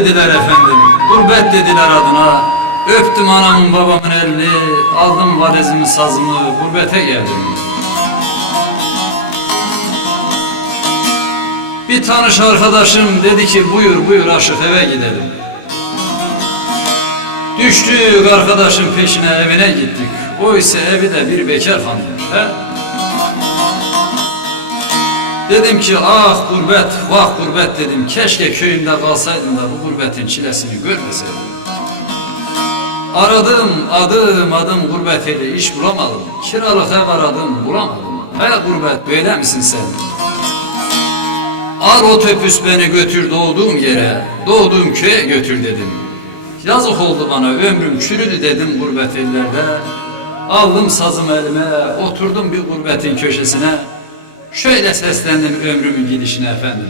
dediler efendim, gurbet dediler adına. Öptüm anamın babamın elini, aldım valizimi sazımı, gurbete geldim. Bir tanış arkadaşım dedi ki buyur buyur aşık eve gidelim. Düştük arkadaşın peşine evine gittik. O ise evi de bir bekar hanımmış. Dedim ki ah gurbet, vah gurbet dedim. Keşke köyümde kalsaydım da bu gurbetin çilesini görmeseydim. Aradım adım adım gurbet eli iş bulamadım. Kiralık ev aradım bulamadım. Gurbet böyle misin sen? Al otobüs beni götür doğduğum yere, doğduğum köye götür dedim. Yazık oldu bana ömrüm çürüdü dedim gurbet ellerde. Aldım sazımı elime, oturdum bir gurbetin köşesine. Şöyle seslendim ömrümün gidişine efendim.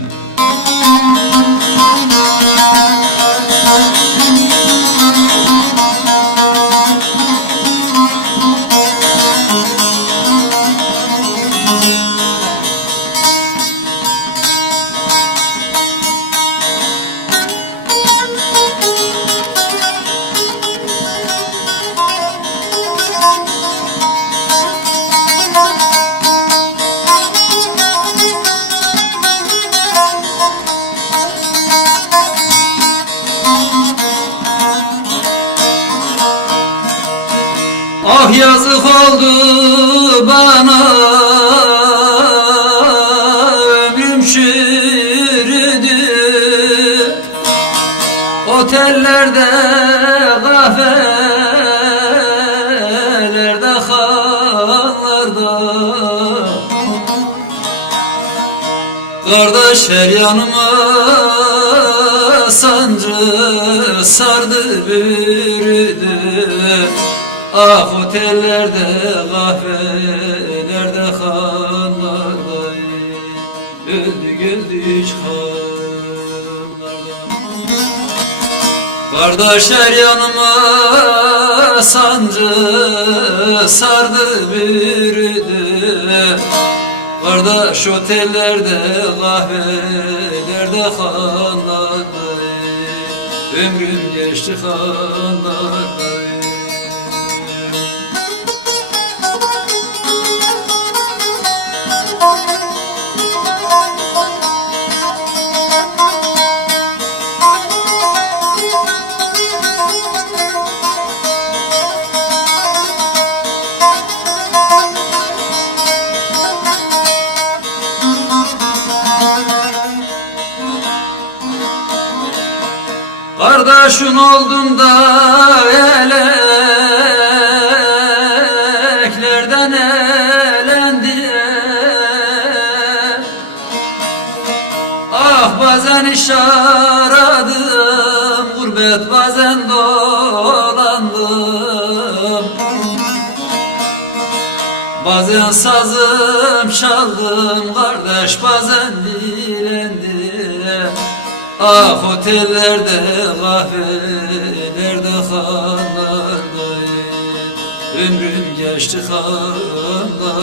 Ah yazık oldu bana, ömrüm çürüdü. Otellerde, kahvelerde, hallarda. Kardeş her yanıma sancı sardı bürüdü. Ah otellerde, kahvelerde, hanlarda öldük öldük hanlarda. Kardeş her yanıma sancı sardı bürüdü. Kardeş otellerde, kahvelerde, hanlarda ömrüm geçti hanlarda. Kardeşin oldum da eleklerden elendi. Ah bazen iş aradım, gurbet bazen dolandım. Bazen sazım çaldım kardeş, bazen dilendim. Ah otellerde, kahvelerde, hanlarda ömrüm geçti hanlarda.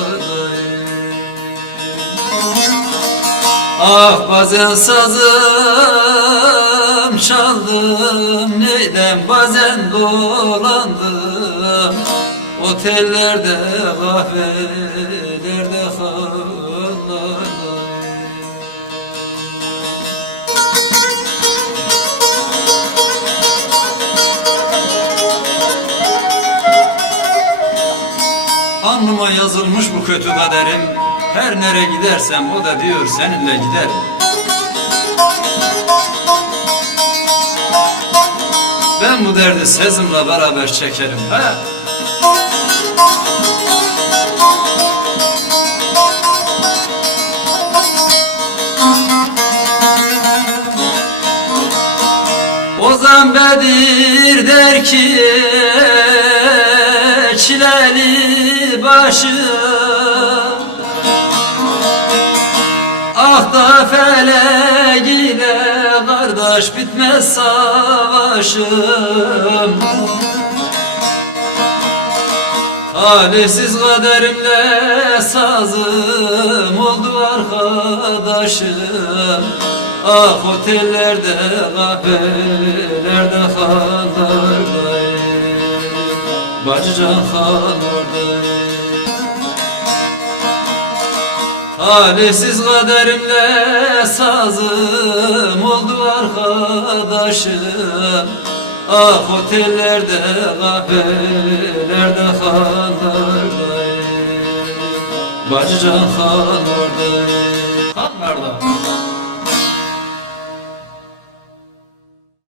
Ah bazen sazım çaldım neydem, bazen dolandım. Otellerde, kahvelerde, hanlarda. Alnıma yazılmış bu kötü kaderim. Her nere gidersem o da diyor seninle giderim. Ben bu derdi sezimle beraber çekerim. Ozan Bedir der ki çileli başım, ah da felek ile kardeş bitmez savaşım. Talihsiz kaderimle sazım oldu arkadaşım. Ah otellerde, kahvelerde hanlardayım, Bacıcan han oradayım. Talihsiz kaderimle sazım oldu arkadaşım, Ah otellerde, kahvelerde hanlardayım, Bacıcan han oradayım.